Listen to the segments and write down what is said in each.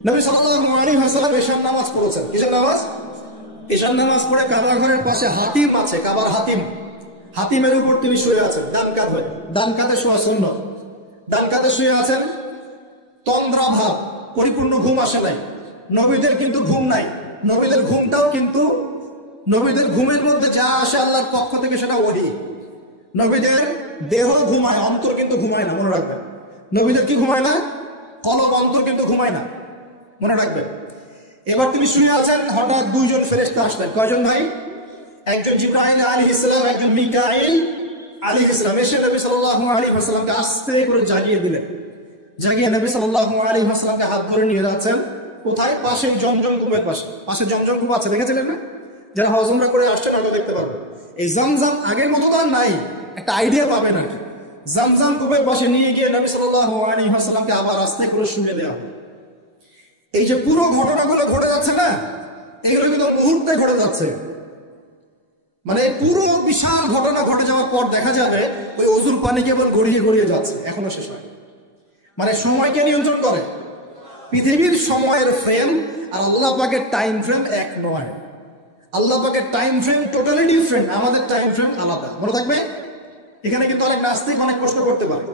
নবী সাল্লাল্লাহু আলাইহি ওয়াসাল্লাম এশার নামাজ পড়েছেন। কিসের নামাজ? এশার নামাজ পড়ে কাবা ঘরের পাশে হাতিম আছে, কাবার হাতিম, হাতিমের উপর তিনি শুয়ে আছেন ডান কাত হয়ে। ডান কাতে শোয়া সুন্নাত। ডান কাতে শুয়ে আছেন, তন্দ্রা ভাব, পরিপূর্ণ ঘুম আসে নাই। নবীদের কিন্তু ঘুম নাই। নবীদের ঘুমটাও কিন্তু, নবীদের ঘুমের মধ্যে যা আসে আল্লাহর পক্ষ থেকে সেটা ওহী। নবীদের দেহ ঘুমায়, অন্তর কিন্তু ঘুমায় না, মনে রাখবেন। নবীদের কি ঘুমায় না? কলব, অন্তর কিন্তু ঘুমায় না, মনে রাখবেন। এবার তিনি শুয়ে আছেন, হঠাৎ দুইজন ফেরেশতা আসলেন। কয়জন ভাই? একজন জিবরাইল আলাইহিস সালাম, একজন মিকাইল আলাইহিস সালাম। এসে নবী সাল্লাল্লাহু আলাইহি ওয়াসাল্লামকে আস্তে করে জাগিয়ে দিলেন। জাগিয়ে নবী সাল্লাল্লাহু আলাইহি ওয়াসাল্লামকে হাত ধরে নিয়ে যাচ্ছেন। কোথায়? পাশে জমজম কূপের পাশে। পাশে জমজম কূপ আছে, দেখেছিলেন না? যারা হজ উমরা করে আসছেন ওটা দেখতে পারবেন। এই জমজম আগের মতো তো আর নাই, একটা আইডিয়া পাবেন আর কি। জমজম কূপের পাশে নিয়ে গিয়ে নবী সাল্লাল্লাহু আলাইহি ওয়াসাল্লামকে আবার আস্তে করে শুয়ে দেওয়া। এই যে পুরো ঘটনাগুলো ঘটে যাচ্ছে না, এগুলো কিন্তু মুহূর্তে ঘটে যাচ্ছে। মানে পুরো বিশাল ঘটনা ঘটে যাওয়ার পর দেখা যাবে ওই অজুর পানি কেবল গড়িয়ে গড়িয়ে যাচ্ছে, এখনো শেষ হয়। মানে সময়কে নিয়ন্ত্রণ করে। পৃথিবীর সময়ের ফ্রেম আর আল্লাহ পাকের টাইম ফ্রেম এক নয়। আল্লাহ পাকের টাইম ফ্রেম টোটালি ডিফারেন্ট, আমাদের টাইম ফ্রেম আলাদা, মনে থাকবে। এখানে কিন্তু অনেক নাস্তিক অনেক প্রশ্ন করতে পারে।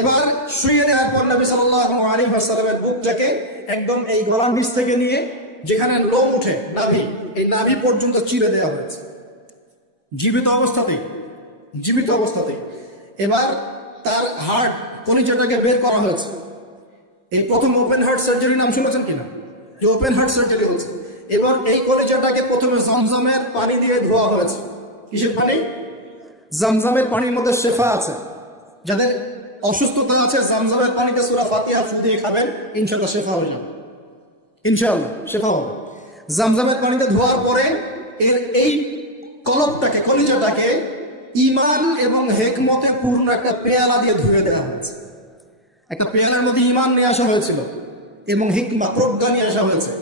এবার শুয়ে দেওয়ার পর নবী সাল্লাল্লাহু আলাইহি ওয়াসাল্লামের বুকটাকে একদম এই গলার নিচ থেকে নিয়ে যেখানে লোম উঠে নাভি, এই নাভি পর্যন্ত চিরে দেওয়া হয়েছে জীবিত অবস্থাতেই, জীবিত অবস্থাতেই। এবার তার হার্ট, কলিজাটাকে বের করা হয়েছে। এই প্রথম ওপেন হার্ট সার্জারি নাম শুনেছেন কিনা? যে ওপেন হার্ট সার্জারি হচ্ছে। এবার এই কলিজাটাকে প্রথমে জমজমের পানি দিয়ে ধোয়া হয়েছে। কিসের পানি? জমজমের পানির মধ্যে শেফা আছে। যাদের অসুস্থতা আছে জমজমের পানিতে সূরা ফাতিহা ফু দিয়ে খাবেন, ইনশাআল্লাহ শেফা হয়ে যাবে, ইনশাআল্লাহ শেফা হবে। জমজমের পানিতে ধোয়ার পরে এর এই কলবটাকে, কলিজাটাকে ঈমান এবং হিকমতে পূর্ণ একটা পেয়ালা দিয়ে ধুয়ে দেওয়া হয়েছে। একটা পেয়ালার মধ্যে ঈমান নিয়ে আসা হয়েছিল এবং হিকমা, প্রজ্ঞা নিয়ে আসা হয়েছে।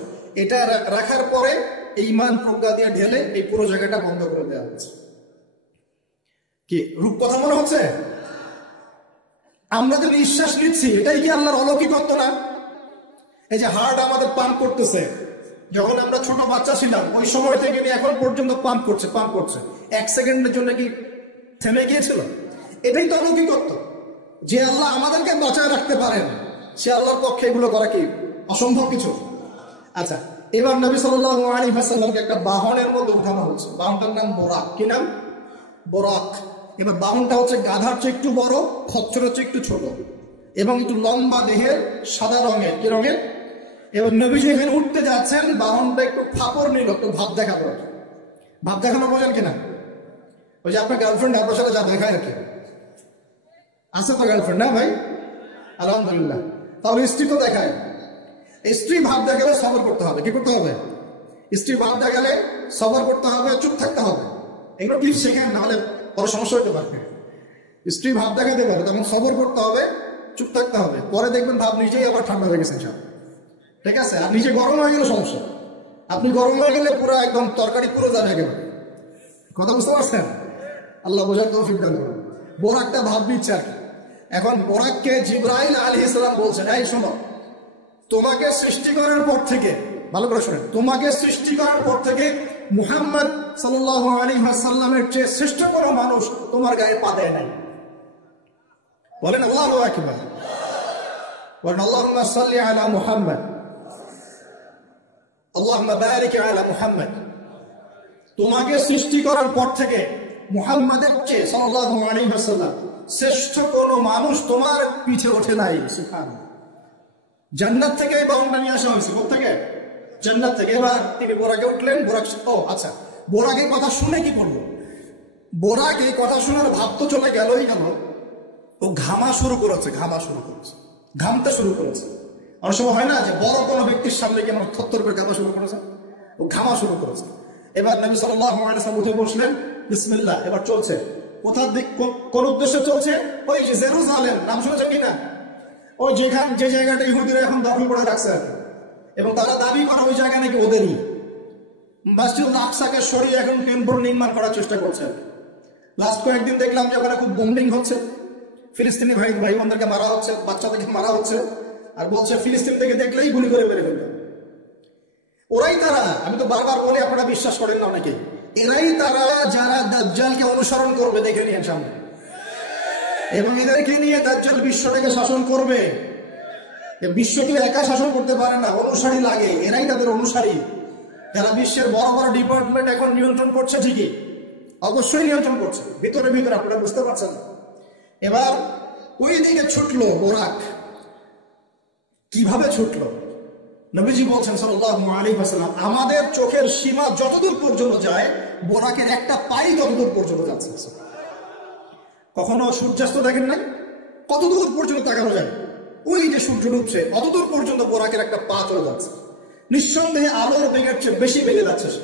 এটা রাখার পরে এই ঈমান প্রজ্ঞা দিয়ে ঢেলে এই পুরো জায়গাটা বন্ধ করে দেওয়া হয়েছে। কি রূপ কথা মনে হচ্ছে? আমরা যে নিঃশ্বাস নিচ্ছি এটাই কি আল্লাহর অলৌকিকত্ব না? এই যে হার্ট আমাদের পাম্প করতেছে, যখন আমরা ছোট বাচ্চা ছিলাম ওই সময় থেকে নিয়ে এখন পর্যন্ত পাম্প করছে, পাম্প করছে। এক সেকেন্ডের জন্য কি থেমে গিয়েছিল? এটাই তো অলৌকিকত্ব। যে আল্লাহ আমাদেরকে বাঁচায় রাখতে পারেন, সে আল্লাহর পক্ষে এগুলো করা কি অসম্ভব কিছু? আচ্ছা, এবার নবী সাল্লাল্লাহু আলাইহি ওয়াসাল্লামকে একটা বাহনের মধ্যে উঠানো হচ্ছে। বাহনটার নাম বোরাক। কি নাম? বোরাক। এবার বাহনটা হচ্ছে গাধার চেয়ে একটু বড়, খচ্চরের চেয়ে একটু ছোট এবং একটু লম্বা দেহের, সাদা রঙের। কি রঙের? এবার নবী যেখানে উঠতে যাচ্ছেন বাহনটা একটু ফাপড় নিল, একটু ভাব দেখাবো। ভাব দেখানো বোঝেন কিনা? ওই যে আপনার গার্লফ্রেন্ড আপনার সাথে যা দেখায় আর কি। আছে তো গার্লফ্রেন্ড, না ভাই? আলহামদুলিল্লাহ। তাহলে স্ত্রী তো দেখায়। স্ত্রী ভাব দেখালে সবর করতে হবে। কি করতে হবে? স্ত্রী ভাব দেখালে সবর করতে হবে, চুপ থাকতে হবে। এগুলো প্লিজ শেখেন, নাহলে পরে সমস্যা হতে পারবে। স্ত্রী ভাব দেখাতে পারে, তখন সবর করতে হবে, চুপ থাকতে হবে। পরে দেখবেন ভাব নিজেই আবার ঠান্ডা হয়ে গেছে, ঠিক আছে? আর নিজে গরম হয়ে গেলে সমস্যা। আপনি গরম হয়ে গেলে পুরো একদম তরকারি পুরো যাবে একেবারে। কথা বুঝতে পারছেন? আল্লাহ বোঝার তৌফিক দান করুন। বোরাকটা ভাব দিচ্ছে আর কি। এখন বোরাককে জিবরাইল আলাইহিস সালাম বলছেন, এই শোনো, তোমাকে সৃষ্টি করার পর থেকে, ভালো করে শোনেন, তোমাকে সৃষ্টি করার পর থেকে মুহাম্মদ সাল্লাল্লাহু আলাইহি ওয়াসাল্লামের চেয়ে শ্রেষ্ঠ কোনো মানুষ তোমার গায়ে পা দেয় নাই। বলেন আল্লাহু আকবার। বলেন আল্লাহুম্মা সাল্লি আলা মুহাম্মদ, আল্লাহুম্মা বারিক আলা মুহাম্মদ। তোমাকে সৃষ্টি করার পর থেকে মুহাম্মাদের চেয়ে সাল্লাল্লাহু আলাইহি ওয়াসাল্লাম শ্রেষ্ঠ কোনো মানুষ তোমার পিছে ওঠে নাই। সুবহানাল্লাহ। জান্নাত থেকে এই বাহনটা নিয়ে আসা হয়েছে। কোথেকে? জান্নাত থেকে। এবার তিনি বোরাকে উঠলেন। বোরাক, ও আচ্ছা, বোরাকের কথা শুনে কি করলো? বোরাক এই কথা শোনার ভাব তো চলে গেলই গেল, ও ঘামা শুরু করেছে, ঘামা শুরু করেছে, ঘামতে শুরু করেছে। অনেক সময় হয় না যে বড় কোনো ব্যক্তির সামনে গিয়ে আমার থরথর করে ঘামা শুরু করেছে, ও ঘামা শুরু করেছে। এবার নবী সাল্লাল্লাহু আলাইহি ওয়াসাল্লাম উঠে বসলেন, বিসমিল্লাহ। এবার চলছে। কোথার দিক, কোন উদ্দেশ্যে চলছে? ওই যে জেরুজালেম, নাম শুনেছেন কিনা? ওই যেখানে, যে জায়গাটা ইহুদিরা এখন দখল করে রাখছে এবং তারা দাবি করে ওই জায়গা নাকি ওদেরই। মসজিদুল আকসাকে সরিয়ে এখন টেম্পল নির্মাণ করার চেষ্টা করছে। লাস্ট কয়েকদিন দেখলাম যে ওখানে খুব বোম্বিং হচ্ছে, ফিলিস্তিনি ভাই বোনদেরকে মারা হচ্ছে, বাচ্চাদেরকে মারা হচ্ছে। আর বলছে ফিলিস্তিন থেকে দেখলেই গুলি করে মেরে ফেলবে। ওরাই তারা, আমি তো বারবার বলি আপনারা বিশ্বাস করেন না অনেকে, এরাই তারা যারা দাজ্জালকে অনুসরণ করবে, দেখে নিয়ে সামনে, এবং এদেরকে নিয়ে দাজ্জাল বিশ্বটাকে শাসন করবে। বিশ্বকে একা শাসন করতে পারে না, অনুসারী লাগে, এরাই তাদের অনুসারী। যারা বিশ্বের বড় বড় ডিপার্টমেন্ট এখন নিয়ন্ত্রণ করছে, ঠিকই অবশ্যই নিয়ন্ত্রণ করছে, ভিতরে ভিতরে, আপনারা বুঝতে পারছেন। এবার ওই দিকে ছুটলো বোরাক। কিভাবে ছুটলো? নবীজি বলছেন সাল্লাল্লাহু আলাইহি ওয়াসাল্লাম, আমাদের চোখের সীমা যতদূর পর্যন্ত যায়, বোরাকের একটা পাই ততদূর পর্যন্ত যাচ্ছে। কখনো সূর্যাস্ত দেখেন নাই? কতদূর পর্যন্ত তাকানো যায়? ওই যে সূর্য ডুবছে অতদূর পর্যন্ত বোরাকের একটা পা চলে যাচ্ছে। নিঃসন্দেহে আলোর বেগের চেয়ে বেশি বেগে যাচ্ছে সে।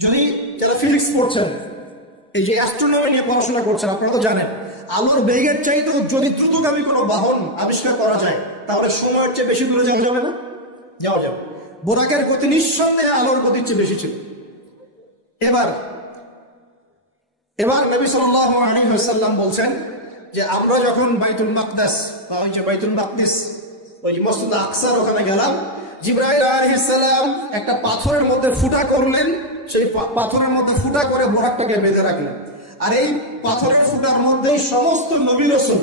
যদি যারা ফিজিক্স পড়ছেন, এই যে অ্যাস্ট্রোনমি নিয়ে পড়াশোনা করছেন, আপনারা তো জানেন আলোর বেগের চাইতেও যদি দ্রুতগামী কোনো বাহন আবিষ্কার করা যায়, তাহলে সময়ের চেয়ে বেশি দূরে যাওয়া যাবে না? যাওয়া যাবে। বোরাকের গতি নিঃসন্দেহে আলোর গতির চেয়ে বেশি ছিল। এবার নবী সাল্লাল্লাহু আলাইহি ওয়াসাল্লাম বলছেন যে আমরা যখন বাইতুল মাকদাস বা ওই যে বাইতুল মাকদিস, ওই মসজিদ আকসার ওখানে গেলাম, জিবরাইল আলাইহিস সালাম একটা পাথরের মধ্যে ফুটা করলেন, সেই পাথরের মধ্যে ফুটা করে বোরাকটাকে বেঁধে রাখলেন। আর এই পাথরের ফুটার মধ্যেই সমস্ত নবী রাসূল,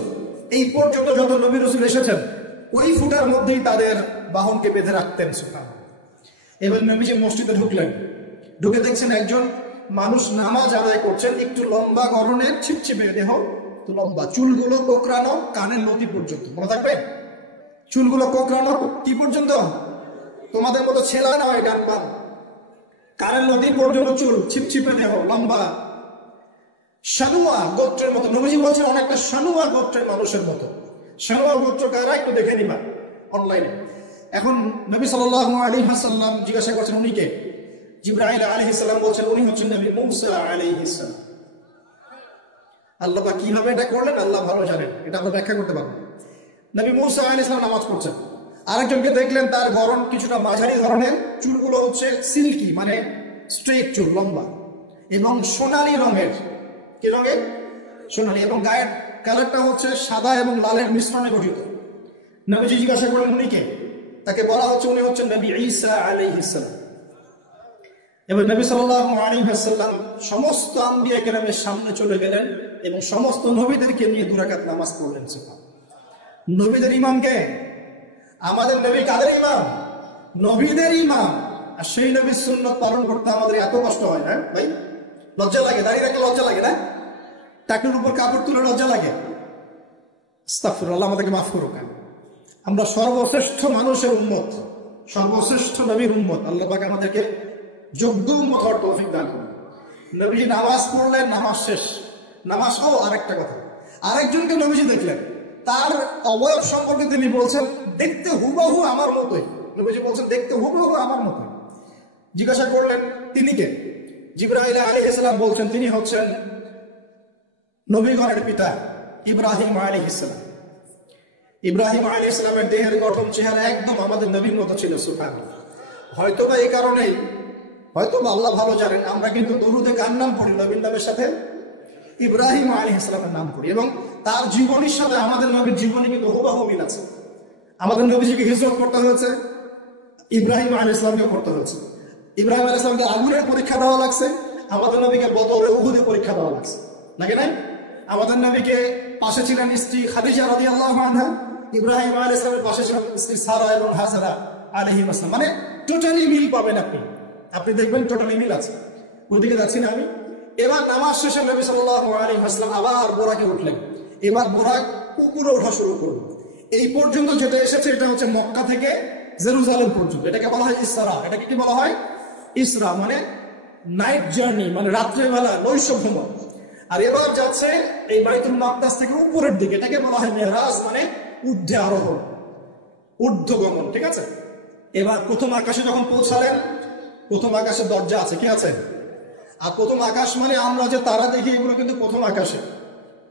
এই পর্যন্ত যত নবী রাসূল এসেছেন, ওই ফুটার মধ্যেই তাদের বাহনকে বেঁধে রাখতেন। সুবহানাল্লাহ। এবার নবীজি মসজিদে ঢুকলেন, ঢুকে দেখছেন একজন মানুষ নামাজ আদায় করছেন, একটু লম্বা গড়নের, ছিপছিপে দেহ, তো লম্বা, চুলগুলো কোকড়ানো কানের নতি পর্যন্ত। মনে থাকবে, চুলগুলো কোকড়ানো কি পর্যন্ত? তোমাদের মতো ছেলা না হয় গান পান, কানের নদী পর্যন্ত চুল, ছিপছিপে দেহ, লম্বা, শানুয়া গোত্রের মতো। নবীজি বলছেন অনেকটা শানুয়া গোত্রের মানুষের মতো। শানুয়া গোত্র কারা একটু দেখে নিবা অনলাইনে। এখন নবী সাল্লাল্লাহু আলাইহি ওয়াসাল্লাম জিজ্ঞাসা করছেন উনি কে? জিবরাইল আলাইহিস সালাম বলছেন উনি হচ্ছেন নবী মূসা আলাইহিস সালাম। আল্লাহ বা কিভাবে এটা করলেন আল্লাহ ভালো জানেন, এটা আমরা ব্যাখ্যা করতে পারবো। নবী মূসা আলাইহিস সালাম নামাজ পড়ছেন, আরেকজনকে দেখলেন তার গড়ন কিছুটা মাঝারি ধরনের, চুলগুলো হচ্ছে সিল্কি, মানে স্ট্রেট চুল, লম্বা এবং সোনালী রঙের। কি রঙের? সোনালী। এবং গায়ের কালারটা হচ্ছে সাদা এবং লালের মিশ্রণে গঠিত। নবীজি জিজ্ঞাসা করলেন উনি কে? তাকে বলা হচ্ছে উনি হচ্ছেন নবী ঈসা আলাইহিস সালাম। এবার নবী সাল্লাল্লাহু আলাইহি ওয়াসাল্লাম সমস্ত আম্বিয়া কেরামের সামনে চলে গেলেন এবং সমস্ত নবীদেরকে নিয়ে 2 রাকাত নামাজ পড়লেন। নবীদের ইমামকে, আমাদের নবী কাদের ইমাম? নবীদের ইমাম। আর সেই নবীর সুন্নাত পালন করতে আমাদের এত কষ্ট হয় না ভাই? লজ্জা লাগে, দাঁড়িয়ে রাখলে লজ্জা লাগে না? টাকনুর উপর কাপড় তুলে লজ্জা লাগে? আস্তাগফিরুল্লাহ, আমাদেরকে মাফ করুক। আমরা সর্বশ্রেষ্ঠ মানুষের উম্মত, সর্বশ্রেষ্ঠ নবীর উম্মত। আল্লাহ পাক আমাদেরকে যোগ্য উম্মত হওয়ার তৌফিক দান করুন। নবীজি নামাজ পড়লেন, নামাজ শেষ। নামাজ ও আরেকটা কথা, আরেকজনকে নবীজি দেখলেন, তার অবয়ব সম্পর্কে তিনি বলছেন দেখতে হুবহু আমার মতোই। নবীজি বলছেন দেখতে হুবহু আমার মতোই। জিজ্ঞাসা করলেন তিনি কে? জিবরাইল আলাইহিস সালাম বলছেন তিনি হচ্ছেন নবীগণের পিতা ইব্রাহিম আলাইহিস সালাম। ইব্রাহিম আলাইহিস সালামের দেহের গঠন, চেহারা একদম আমাদের নবীর মতো ছিল। সুবহানাল্লাহ। হয়তোবা এই কারণেই, হয়তোবা আল্লাহ ভালো জানেন, আমরা কিন্তু দরুদে কার নাম পড়ি? নবীর নামের সাথে ইব্রাহিম আলাইহিস সালামের নাম পড়ি, এবং তার জীবনীর সাথে আমাদের নবীর জীবনী কিন্তু হুবহু মিল আছে। আমাদের নবীজিকে হিজরত করতে হয়েছে, ইব্রাহিম আলাইহিস সালামকে করতে হয়েছে। ইব্রাহিম আলাইহিস সালামকে আগুনের পরীক্ষা দেওয়া লাগছে, আমাদের নবীকে বদরে উহুদে পরীক্ষা দেওয়া লাগছে, নাকি নাই? আমাদের নবীকে পাশে ছিলেন স্ত্রী খাদিজা রাদিয়াল্লাহু আনহা, ইব্রাহিম আলাইহিস সালামের পাশে ছিলেন স্ত্রী সারা এবং হাজারা আলাইহিস সালাম। মানে টোটালি মিল পাবেন আপনি দেখবেন টোটালি মিল আছে। ওইদিকে যাচ্ছি না আমি। এবার নামাজ শেষে নবী সাল্লাল্লাহু আলাইহি ওয়াসাল্লাম আবার বোরাকে উঠলেন। এবার বোরাক উপরে ওঠা শুরু করল। এই পর্যন্ত যেটা এসেছে এটা হচ্ছে মক্কা থেকে জেরুজালেম পর্যন্ত। এটাকে বলা হয় ইসরা। এটাকে কি বলা হয়? ইসরা, মানে নাইট জার্নি, মানে রাত্রেবেলা নৈশ ভ্রমণ। আর এবার যাচ্ছে এই বাইতুল মাকদাস থেকে উপরের দিকে, এটাকে বলা হয় মেহরাজ, মানে ঊর্ধ্বে আরোহণ, ঊর্ধ্বগমন। ঠিক আছে? এবার প্রথম আকাশে যখন পৌঁছালেন, প্রথম আকাশে দরজা আছে, কি আছে? আর প্রথম আকাশ মানে আমরা যে তারা দেখি এগুলো কিন্তু প্রথম আকাশে।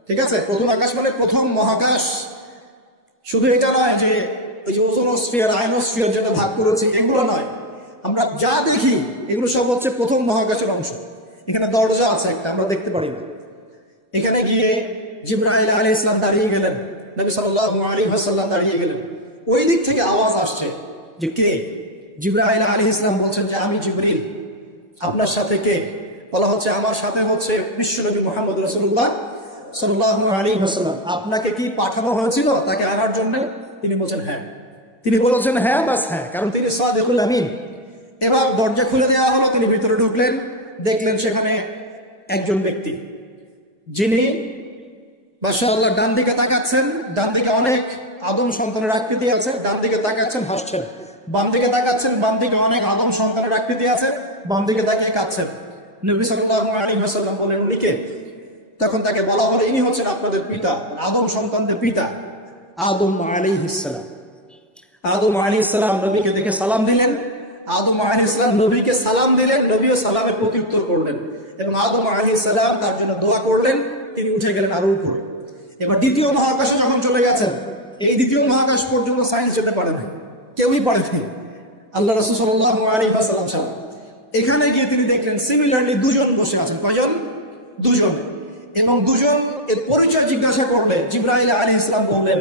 ঠিক আছে? প্রথম আকাশ মানে প্রথম মহাকাশ। শুধু এটা নয় যে ওই যে ওজোনোস্ফিয়ার, আয়নোস্ফিয়ার যেটা ভাগ করেছি, এগুলো নয়। আমরা যা দেখি এগুলো সব হচ্ছে প্রথম মহাকাশের অংশ। এখানে দরজা আছে একটা, আমরা দেখতে পারি না। এখানে গিয়ে জিবরাইল আলাইহিস সালাম দাঁড়িয়ে গেলেন, নবী সাল্লাল্লাহু আলাইহি ওয়াসাল্লাম দাঁড়িয়ে গেলেন। ওই দিক থেকে আওয়াজ আসছে যে কে? জিবরাইল আলাইহিস সালাম বলছেন যে আমি জিবরিল, আপনার সাথে কে? বলা হচ্ছে আমার সাথে হচ্ছে বিশ্বনবী মুহাম্মদ রাসূলুল্লাহ সাল্লাল্লাহু আলাইহি ওয়াসাল্লাম। আপনাকে কি পাঠানো হয়েছিল তাকে আনার জন্য? তিনি বলছেন হ্যাঁ। তিনি বলেছেন হ্যাঁ, বাস হ্যাঁ, কারণ তিনি সাদিকুল আমিন। এবার দরজা খুলে দেওয়া হলো, তিনি ভিতরে ঢুকলেন, দেখলেন সেখানে একজন ব্যক্তি যিনি মাশাআল্লাহ ডান দিকে তাকাচ্ছেন, ডান দিকে অনেক আদম সন্তানের আকৃতি আছে, ডান দিকে তাকাচ্ছেন হাসছেন, বাম দিকে তাকাচ্ছেন, বাম দিকে অনেক আদম সন্তানের আকৃতি আছে, বাম দিকে তাকিয়ে কাঁদছেন। নবী সাল্লাল্লাহু আলাইহি ওয়াসাল্লাম বলেন উনি কে? তখন তাকে বলা হলো ইনি হচ্ছেন আপনাদের পিতা, আদম সন্তানদের পিতা আদম আলাইহিস সালাম। আদম আলাইহিস সালাম নবীকে দেখে সালাম দিলেন, আদম আলাইহিস সালাম নবীকে সালাম দিলেন, নবীও সালামের প্রত্যুত্তর করলেন এবং আদম আলাইহিস সালাম তার জন্য দোয়া করলেন। তিনি উঠে গেলেন আরো উপরে। এবার দ্বিতীয় মহাকাশে যখন চলে গেছেন, এই দ্বিতীয় মহাকাশ পর্যন্ত সায়েন্স যেতে পারে না, কেউই পারেনি, আল্লাহ রাসূল সাল্লাল্লাহু আলাইহি ওয়াসাল্লাম ছাড়া। এখানে গিয়ে তিনি দেখলেন সিমিলারলি দুজন বসে আছেন। কয়জন? দুজন। এবং দুজন এর পরিচয় জিজ্ঞাসা করলে জিবরাইল আলাইহিস সালাম বললেন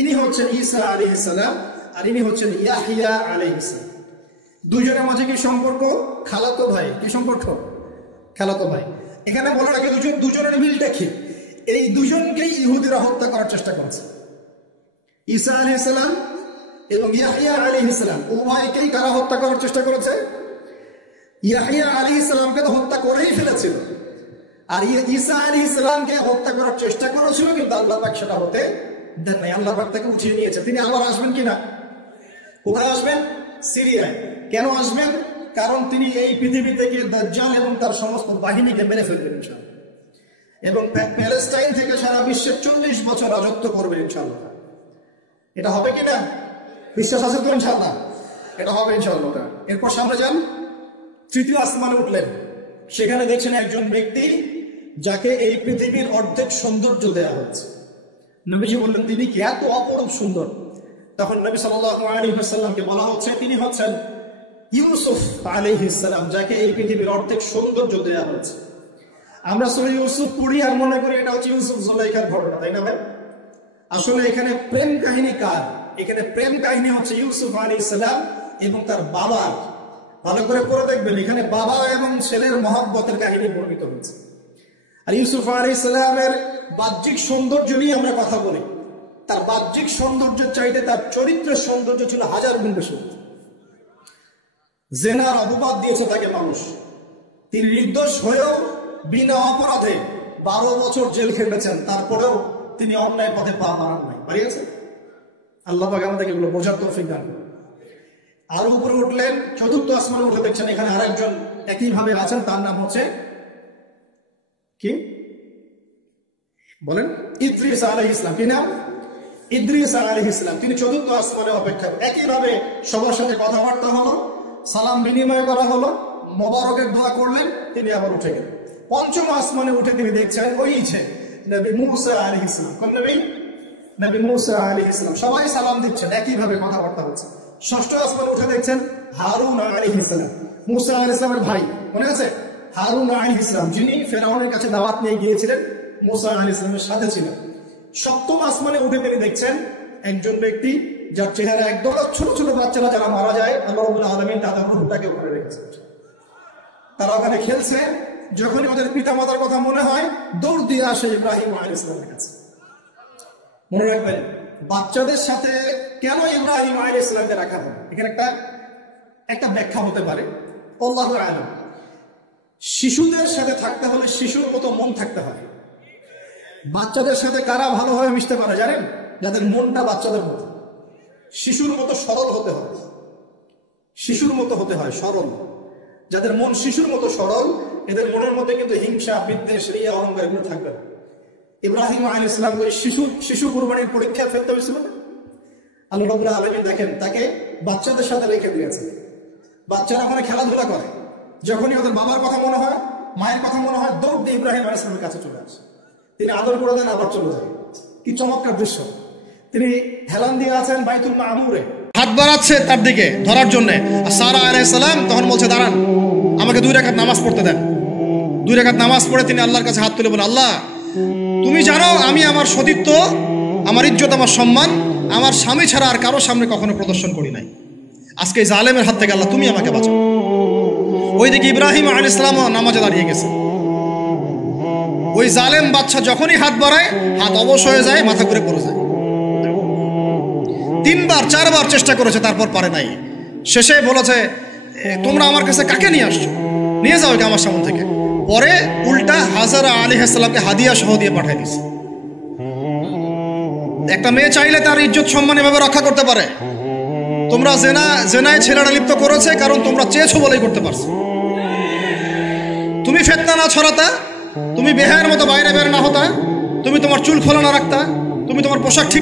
ইনি হচ্ছেন ঈসা আলাইহিস সালাম আর ইনি হচ্ছেন ইয়াহইয়া আলাইহিস সালাম। দুজনের মাঝে কি সম্পর্ক? খালাতো ভাই। কি সম্পর্ক? খালাতো ভাই। এখানে বলার আগে দুজনের মিলটা কি? এই দুজনকেই ইহুদিরা হত্যা করার চেষ্টা করেছে। ঈসা আলাইহিস সালাম এবং ইয়াহইয়া আলাইহিস সালাম উভয়কেই কারা হত্যা করার চেষ্টা করেছে? ইয়াহইয়া আলাইহিস সালামকে তো হত্যা করেই ফেলেছিল, আর ঈসা আলাইহিস সালামকে হত্যা করার চেষ্টা করেছিল, কিন্তু আল্লাহ পাক সেটা হতে দেন নাই। আল্লাহ পাক তাকে উঠিয়ে নিয়েছে। তিনি আবার আসবেন কিনা? কোথায় আসবেন? সিরিয়ায়। কেন আসবেন? কারণ তিনি এই পৃথিবী থেকে দাজ্জাল এবং তার সমস্ত বাহিনীকে মেরে ফেলবেন ইনশাআল্লাহ, এবং প্যালেস্টাইন থেকে সারা বিশ্বে 40 বছর রাজত্ব করবেন ইনশাআল্লাহ। এটা হবে কিনা? বিশ্বাস আছে তো ইনশাআল্লাহ? এটা হবে ইনশাআল্লাহ। এরপর সামনে যান, তৃতীয় আসমানে উঠলেন। সেখানে দেখছেন একজন ব্যক্তি যাকে এই পৃথিবীর অর্ধেক সৌন্দর্য দেওয়া হচ্ছে। নবীজি বললেন তিনি কি? এত অপরূপ সুন্দর। তখন নবী সাল্লাল্লাহু আলাইহি ওয়াসাল্লামকে বলা হচ্ছে তিনি হচ্ছেন ইউসুফ আলাইহিস সালাম, যাকে এই পৃথিবীর অর্ধেক সৌন্দর্য দেওয়া হচ্ছে। আমরা সূরা ইউসুফ পড়ি আর মনে করি এটা হচ্ছে ইউসুফ জুলাইখার ঘটনা, তাই না ভাই? আসলে এখানে প্রেম কাহিনী কার? এখানে প্রেম কাহিনী হচ্ছে ইউসুফ আলাইহিস সালাম এবং তার বাবার। ভালো করে পড়ে দেখবেন, এখানে বাবা এবং ছেলের মহব্বতের কাহিনী বর্ণিত হয়েছে। আর ইউসুফ আলাইহিস সালামের বাহ্যিক সৌন্দর্য নিয়ে আমরা কথা বলি, তার বাহ্যিক সৌন্দর্যের চাইতে তার চরিত্রের সৌন্দর্য ছিল হাজার গুণ বেশি। জেনার অপবাদ দিয়েছে তাকে মানুষ, তিনি নির্দোষ হয়েও বিনা অপরাধে 12 বছর জেল খেটেছেন, তারপরেও তিনি অন্যায় পথে পা বাড়ান নাই। পারিয়েছে আল্লাহ পাক আমাদেরকে এগুলো বোঝার তৌফিক দান করুন। আরো উপরে উঠলেন, চতুর্থ আসমানে উঠে দেখছেন এখানে আরেকজন একইভাবে আছেন, তার নাম হচ্ছে কি বলেন? ইদ্রিস আলাইহিস সালাম। কি নাম? ইদ্রিস আলাইহিস সালাম। তিনি চতুর্থ আসমানে অপেক্ষা। একইভাবে সবার সাথে কথাবার্তা হলো, সালাম বিনিময় করা হলো, মোবারকের দোয়া করলেন, তিনি আবার উঠে গেলেন। পঞ্চম আসমানে উঠে তিনি দেখছেন ওই যে নবী মুসা আলাইহিস সালাম। কোন নবী? নবী মুসা আলাইহিস সালাম। সবাই সালাম দিচ্ছেন, একইভাবে কথাবার্তা হচ্ছে। ষষ্ঠ আসমানে উঠে দেখছেন হারুন আলাইহিস সালাম, মুসা আলাইহিস সালামের ভাই। মনে আছে? হারুন আলাইহিস সালাম, যিনি ফেরাউনের কাছে দাওয়াত নিয়ে গিয়েছিলেন, মুসা আলাইহিস সালামের সাথে ছিলেন। সপ্তম আসমানে উঠে তিনি দেখছেন একজন ব্যক্তি যার চেহারা একদম ছোট ছোট বাচ্চারা যারা মারা যায়, আল্লাহ রাব্বুল আলামিন তাদের রূহটাকে ওখানে রেখেছেন। তারা ওখানে খেলছে, যখনই ওদের পিতামাতার কথা মনে হয় দৌড় দিয়ে আসে ইব্রাহিম আলাইহিস সালামের কাছে। মনে রাখবেন, বাচ্চাদের সাথে কেন ইব্রাহিম আলাইহিস সালামকে রাখা হয়, এখানে একটা ব্যাখ্যা হতে পারে, আল্লাহু আ'লাম। শিশুদের সাথে থাকতে হলে শিশুর মতো মন থাকতে হয়। বাচ্চাদের সাথে কারা ভালোভাবে মিশতে পারে জানেন? যাদের মনটা বাচ্চাদের মতো, শিশুর মতো সরল হতে হয়। শিশুর মতো হতে হয়, সরল। যাদের মন শিশুর মতো সরল, এদের মনের মধ্যে কিন্তু হিংসা, বিদ্বেষ, রিয়া, অহংকার এগুলো থাকবে না। ইব্রাহিম আলাইহিস সালাম শিশু কুরবানির পরীক্ষা ফেলতে হয়েছিল। আল্লাহ রাব্বুল আলামিন দেখেন তাকে বাচ্চাদের সাথে রেখে দিয়েছে। বাচ্চারা ওখানে খেলাধুলা করে, যখনই ওদের বাবার কথা মনে হয়, মায়ের কথা মনে হয়, দৌড় দিয়ে ইব্রাহিম আলাইহিস সালামের কাছে চলে আসে। তিনি আদর করে দেন, আবার চলে যায়। কি চমৎকার দৃশ্য! তিনি হেলান দিয়ে আছেন বাইতুল মামুরে, হাত বাড়াচ্ছে তার দিকে ধরার জন্য। আর সারা আলাইহিস সালাম তখন বলছে দাঁড়ান, আমাকে 2 রাকাত নামাজ পড়তে দেন। 2 রাকাত নামাজ পড়ে তিনি আল্লাহর কাছে হাত তুলে বলেন, আল্লাহ তুমি জানো আমি আমার সতীত্ব আমার ইজ্জত, আমার সম্মান আমার স্বামী ছাড়া আর কারো সামনে কখনো প্রদর্শন করি নাই। আজকে এই জালেমের হাত থেকে আল্লাহ তুমি আমাকে বাঁচাও। ওইদিকে ইব্রাহিম আলাইহিস সালাম নামাজে দাঁড়িয়ে গেছে। ওই জালেম বাদশা যখনই হাত বাড়ায় হাত অবশ হয়ে যায়, মাথা ঘুরে পড়ে যায়। 3বার 4বার চেষ্টা করেছে, তারপর পারে নাই। শেষে বলেছে, তোমরা আমার কাছে কাকে নিয়ে আসছো, নিয়ে যাও একে আমার সামনে থেকে। পরে উল্টা হাজারা আলাইহিস সালামকে হাদিয়া সহ দিয়ে পাঠিয়ে দিয়েছে। একটা মেয়ে চাইলে তার ইজ্জত সম্মান এভাবে রক্ষা করতে পারে। তোমরা জেনায় ছেলেরা লিপ্ত করেছে কারণ তোমরা চেয়েছো বলেই করতে পারছো। তুমি ফিতনা না ছড়াতা, তুমি বেহায়ের মতো বাইরে বের না হতা, তুমি তোমার চুল খোলা না রাখতা, তুমি তোমার পোশাক ঠিক